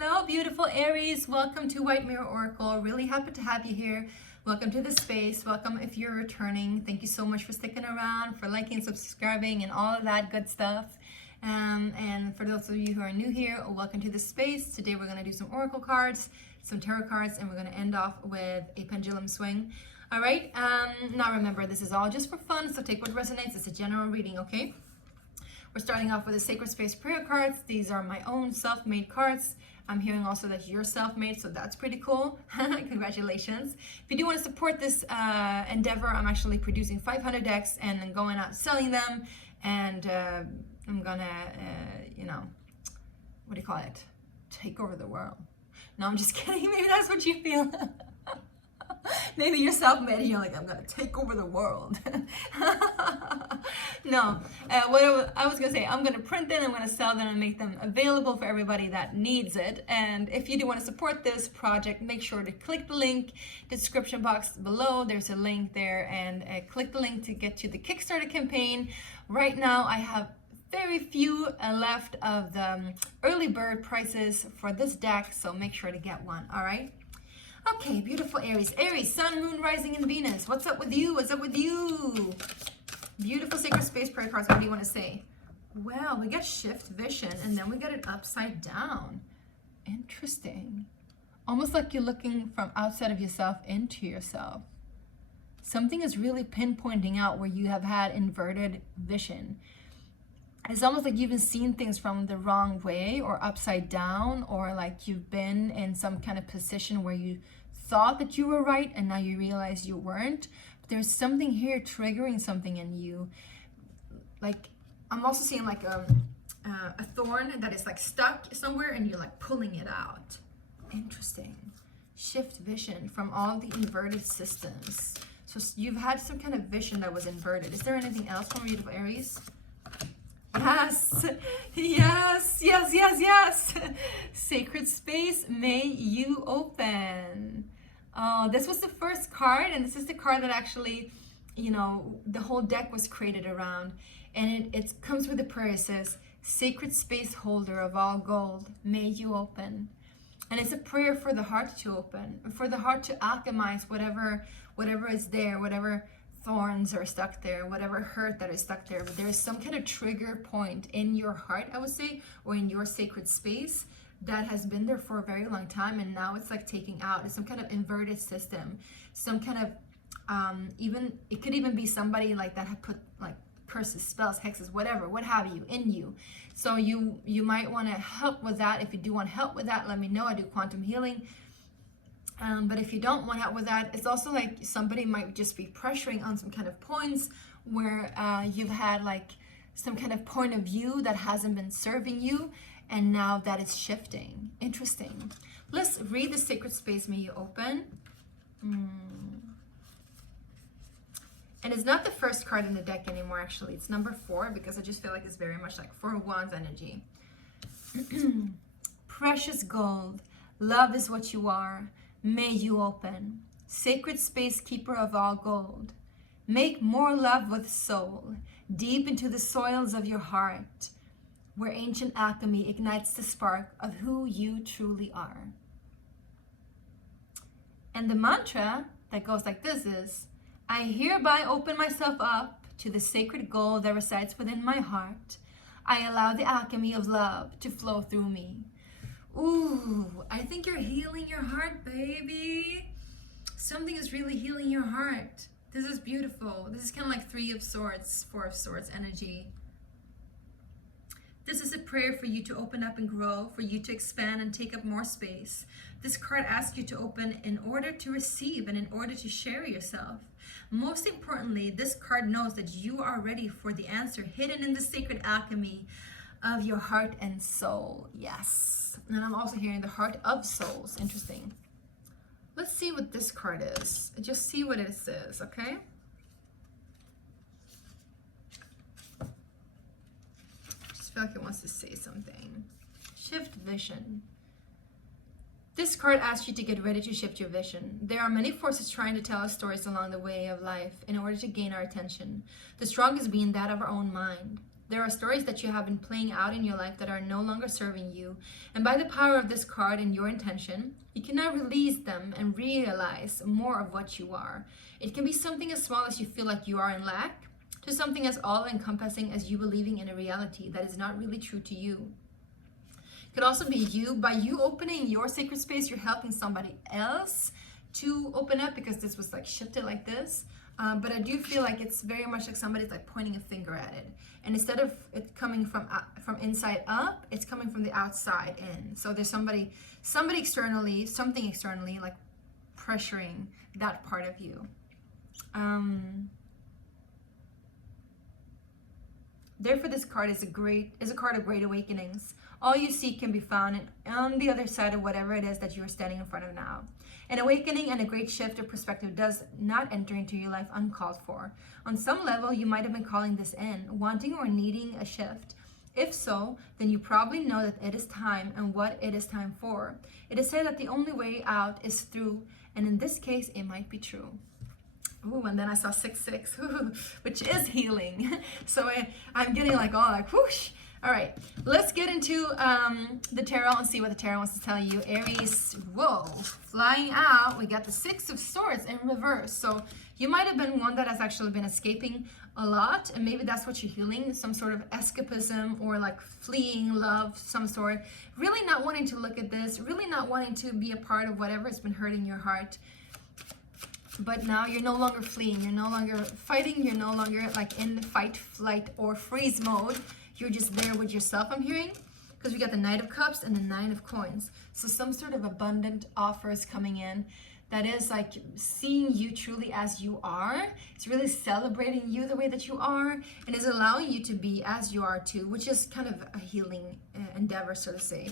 Hello, beautiful Aries. Welcome to White Mirror Oracle. Really happy to have you here. Welcome to the space. Welcome if you're returning. Thank you so much for sticking around, for liking, subscribing, and all of that good stuff. And for those of you who are new here, welcome to the space. Today we're going to do some Oracle cards, some tarot cards, and we're going to end off with a pendulum swing. All right. Now remember, this is all just for fun, so take what resonates. It's a general reading, okay? We're starting off with the Sacred Space Prayer cards. These are my own self-made cards. I'm hearing also that you're self-made, so that's pretty cool. Congratulations. If you do want to support this endeavor, I'm actually producing 500 decks and then going out selling them. And I'm gonna, what do you call it? Take over the world. No, I'm just kidding. Maybe that's what you feel. Maybe you're self-made and you're like, I'm gonna take over the world. No, what I was gonna say, I'm gonna print them, I'm gonna sell them and make them available for everybody that needs it. And if you do want to support this project, make sure to click the link, description box below. There's a link there, and click the link to get to the Kickstarter campaign. Right now, I have very few left of the early bird prices for this deck, so make sure to get one. All right. Okay, beautiful Aries. Aries, Sun, Moon, Rising, and Venus. What's up with you? What's up with you? Beautiful Sacred Space Prayer cards. What do you want to say? Well, we got Shift Vision, and then we got it upside down. Interesting. Almost like you're looking from outside of yourself into yourself. Something is really pinpointing out where you have had inverted vision. It's almost like you've been seeing things from the wrong way or upside down, or like you've been in some kind of position where you thought that you were right and now you realize you weren't. But there's something here triggering something in you. Like, I'm also seeing like a thorn that is like stuck somewhere and you're like pulling it out. Interesting. Shift vision from all the inverted systems. So you've had some kind of vision that was inverted. Is there anything else from beautiful Aries? Yes, yes, yes, yes, yes. Sacred space, may you open. Oh, this was the first card, and this is the card that actually, the whole deck was created around. And it comes with the prayer. It says, sacred space holder of all gold, may you open. And it's a prayer for the heart to open, for the heart to alchemize whatever is there, whatever thorns are stuck there, whatever hurt that is stuck there. But there is some kind of trigger point in your heart, I would say, or in your sacred space that has been there for a very long time, and now it's like taking out. It's some kind of inverted system, some kind of it could even be somebody like that had put like curses, spells, hexes, whatever, what have you, in you. So you might want to help with that. If you do want help with that, let me know. I do quantum healing. But if you don't want help with that, it's also like somebody might just be pressuring on some kind of points where you've had like some kind of point of view that hasn't been serving you, and now that it's shifting. Interesting. Let's read the sacred space, may you open. And it's not the first card in the deck anymore, actually. It's number 4, because I just feel like it's very much like 4 of Wands energy. Precious gold, love is what you are. May you open. Sacred space keeper of all gold. Make more love with soul, deep into the soils of your heart, where ancient alchemy ignites the spark of who you truly are. And the mantra that goes like this is, I hereby open myself up to the sacred gold that resides within my heart. I allow the alchemy of love to flow through me. Ooh, I think you're healing your heart, baby. Something is really healing your heart. This is beautiful. This is kind of like 3 of Swords, 4 of Swords energy. This is a prayer for you to open up and grow, for you to expand and take up more space. This card asks you to open in order to receive and in order to share yourself. Most importantly, this card knows that you are ready for the answer hidden in the sacred alchemy of your heart and soul. Yes. And I'm also hearing the heart of souls. Interesting. Let's see what this card is. Just see what it says, okay? Just feel like it wants to say something. Shift vision. This card asks you to get ready to shift your vision. There are many forces trying to tell us stories along the way of life in order to gain our attention. The strongest being that of our own mind. There are stories that you have been playing out in your life that are no longer serving you. And by the power of this card and your intention, you can now release them and realize more of what you are. It can be something as small as you feel like you are in lack, to something as all-encompassing as you believing in a reality that is not really true to you. It could also be you, by you opening your sacred space, you're helping somebody else to open up, because this was like shifted like this. But I do feel like it's very much like somebody's like pointing a finger at it. And instead of it coming from inside up, it's coming from the outside in. So there's somebody externally, something externally like pressuring that part of you. Therefore, this card is a card of great awakenings. All you seek can be found on the other side of whatever it is that you are standing in front of now. An awakening and a great shift of perspective does not enter into your life uncalled for. On some level, you might have been calling this in, wanting or needing a shift. If so, then you probably know that it is time and what it is time for. It is said that the only way out is through, and in this case, it might be true. Ooh, and then I saw 6-6, which is healing. So I'm getting like all like whoosh. All right, let's get into the tarot and see what the tarot wants to tell you. Aries, whoa, flying out. We got the 6 of Swords in reverse. So you might have been one that has actually been escaping a lot, and maybe that's what you're healing, some sort of escapism or like fleeing love, some sort. Really not wanting to look at this, really not wanting to be a part of whatever has been hurting your heart. But now you're no longer fleeing, you're no longer fighting, you're no longer like in the fight, flight, or freeze mode. You're just there with yourself, I'm hearing, because we got the Knight of Cups and the 9 of Coins. So some sort of abundant offers coming in that is like seeing you truly as you are. It's really celebrating you the way that you are, and is allowing you to be as you are too, which is kind of a healing endeavor, so to say.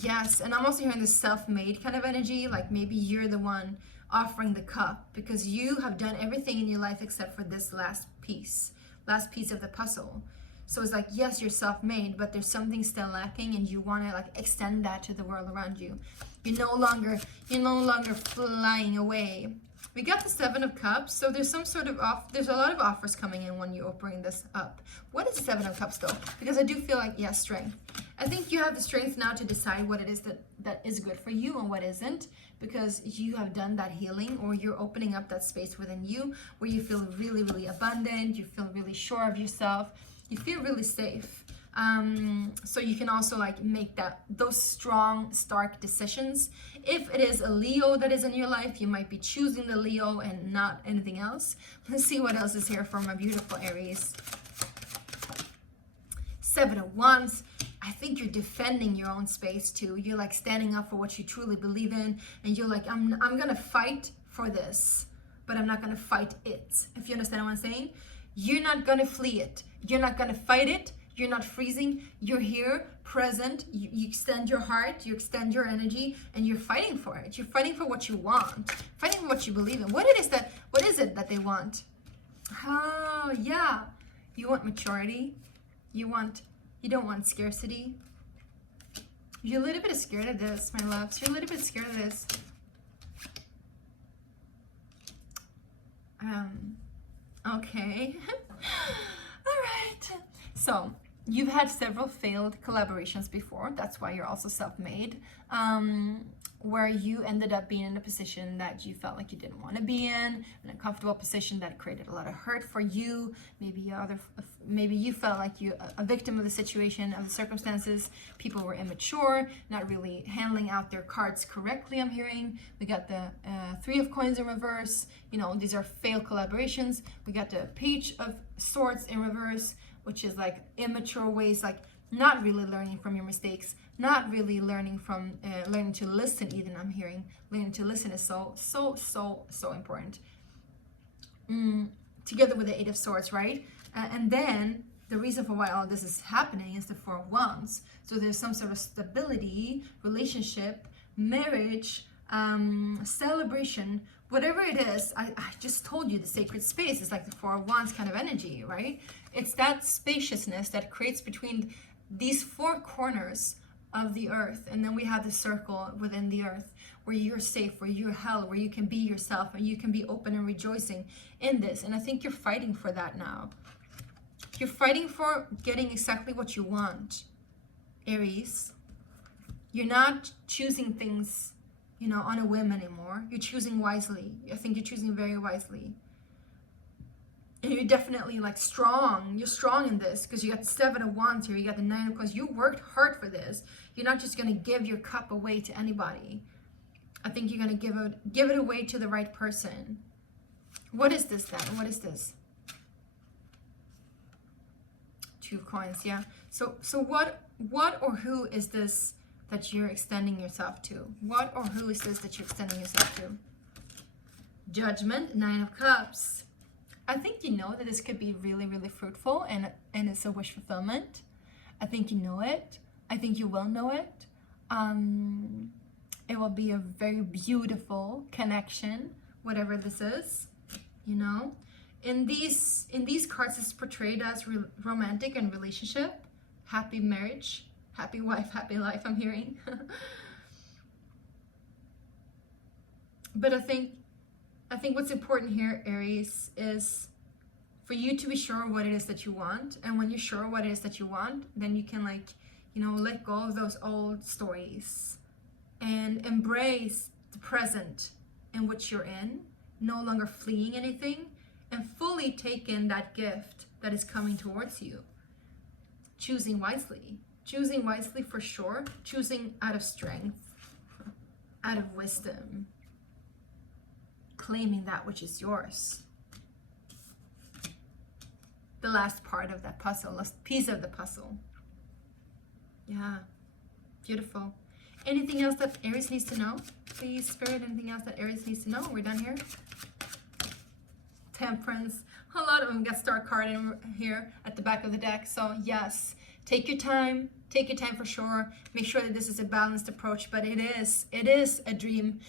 Yes, and I'm also hearing this self-made kind of energy, like maybe you're the one offering the cup because you have done everything in your life except for this last piece of the puzzle. So it's like, yes, you're self-made, but there's something still lacking, and you want to like extend that to the world around you. You're no longer flying away. We got the 7 of Cups, so there's some sort of there's a lot of offers coming in when you're opening this up. What is the 7 of Cups though? Because I do feel like, yes, strength. I think you have the strength now to decide what it is that is good for you and what isn't, because you have done that healing, or you're opening up that space within you where you feel really, really abundant, you feel really sure of yourself, you feel really safe. So you can also like make those strong, stark decisions. If it is a Leo that is in your life, you might be choosing the Leo and not anything else. Let's see what else is here for my beautiful Aries. 7 of Wands. I think you're defending your own space too. You're like standing up for what you truly believe in, and you're like, I'm gonna fight for this, but I'm not gonna fight it. If you understand what I'm saying, you're not gonna flee it. You're not gonna fight it. You're not freezing. You're here, present. You extend your heart, you extend your energy, and you're fighting for it. You're fighting for what you want, fighting for what you believe in. What is it that they want? Oh, yeah. You want maturity. You don't want scarcity. You're a little bit scared of this, my loves. You're a little bit scared of this. Okay. All right. So you've had several failed collaborations before. That's why you're also self-made, where you ended up being in a position that you felt like you didn't want to be in a comfortable position that created a lot of hurt for you. Maybe you felt like you a victim of the situation, of the circumstances. People were immature, not really handling out their cards correctly, I'm hearing. We got the 3 of Coins in reverse. You know, these are failed collaborations. We got the Page of Swords in reverse, which is like immature ways, like not really learning from your mistakes, not really learning to listen even, I'm hearing. Learning to listen is so important. Together with the 8 of Swords, right? And then the reason for why all this is happening is the 4 of Wands. So there's some sort of stability, relationship, marriage, celebration, whatever it is. I just told you the sacred space is like the 4 of Wands kind of energy, right? It's that spaciousness that creates between these 4 corners of the earth, and then we have the circle within the earth where you're safe, where you're held, where you can be yourself and you can be open and rejoicing in this. And I think you're fighting for that now. You're fighting for getting exactly what you want, Aries. You're not choosing things, you know, on a whim anymore. You're choosing wisely. I think you're choosing very wisely. And you're definitely like strong. You're strong in this because you got the 7 of Wands here. You got the 9 of Cups. You worked hard for this. You're not just going to give your cup away to anybody. I think you're going to give it away to the right person. What is this then? What is this? 2 coins, yeah. So what or who is this that you're extending yourself to? What or who is this that you're extending yourself to? Judgment, 9 of Cups. I think you know that this could be really, really fruitful and it's a wish fulfillment. I think you know it. I think you will know it. It will be a very beautiful connection, whatever this is, you know. In these cards, it's portrayed as romantic and relationship, happy marriage, happy wife, happy life, I'm hearing. But I think what's important here, Aries, is for you to be sure what it is that you want. And when you're sure what it is that you want, then you can, like, you know, let go of those old stories and embrace the present in which you're in, no longer fleeing anything, and fully take in that gift that is coming towards you. Choosing wisely for sure, choosing out of strength, out of wisdom, claiming that which is yours. The last part of that puzzle, last piece of the puzzle. Yeah, beautiful. Anything else that Aries needs to know? Please, Spirit, anything else that Aries needs to know? We're done here. Temperance. A lot of them got star card in here at the back of the deck. So yes, take your time. Take your time for sure. Make sure that this is a balanced approach, but it is a dream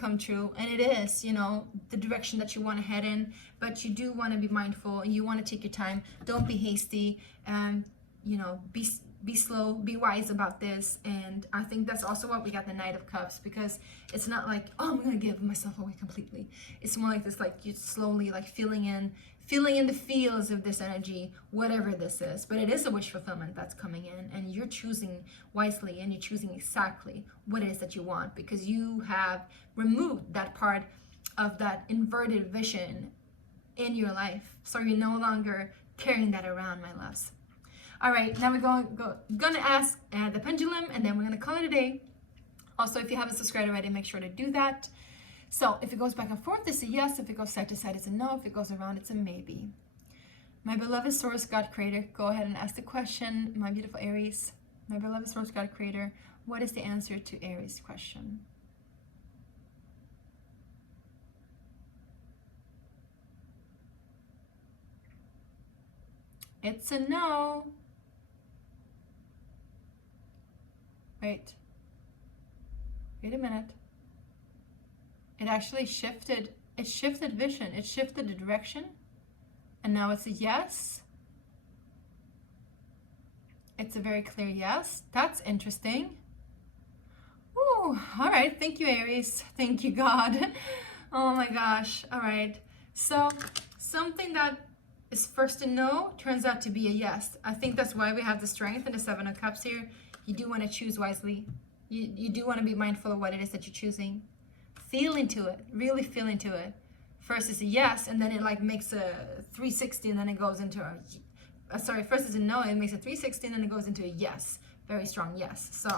come true, and it is, you know, the direction that you want to head in. But you do want to be mindful, and you want to take your time. Don't be hasty, and you know, be slow, be wise about this. And I think that's also what we got the Knight of Cups, because it's not like, oh, I'm gonna give myself away completely. It's more like this, like you slowly like feeling in the feels of this energy, whatever this is. But it is a wish fulfillment that's coming in, and you're choosing wisely, and you're choosing exactly what it is that you want, because you have removed that part of that inverted vision in your life. So you're no longer carrying that around, my loves. All right, now we're gonna ask the pendulum, and then we're gonna call it a day. Also, if you haven't subscribed already, make sure to do that. So if it goes back and forth, it's a yes. If it goes side to side, it's a no. If it goes around, it's a maybe. My beloved Source God Creator, go ahead and ask the question. My beautiful Aries, my beloved Source God Creator, what is the answer to Aries' question? It's a no. Wait a minute. It actually shifted. It shifted vision. It shifted the direction. And now it's a yes. It's a very clear yes. That's interesting. Ooh, all right. Thank you, Aries. Thank you, God. Oh my gosh. All right. So something that is first a no turns out to be a yes. I think that's why we have the Strength and the 7 of Cups here. You do want to choose wisely. You do want to be mindful of what it is that you're choosing. Feel into it, really feel into it. First is a yes, and then it like makes a 360, and then it goes into a, first is a no, it makes a 360, and then it goes into a yes. Very strong yes. So,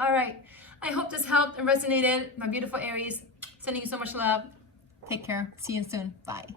all right. I hope this helped and resonated. My beautiful Aries, sending you so much love. Take care. See you soon. Bye.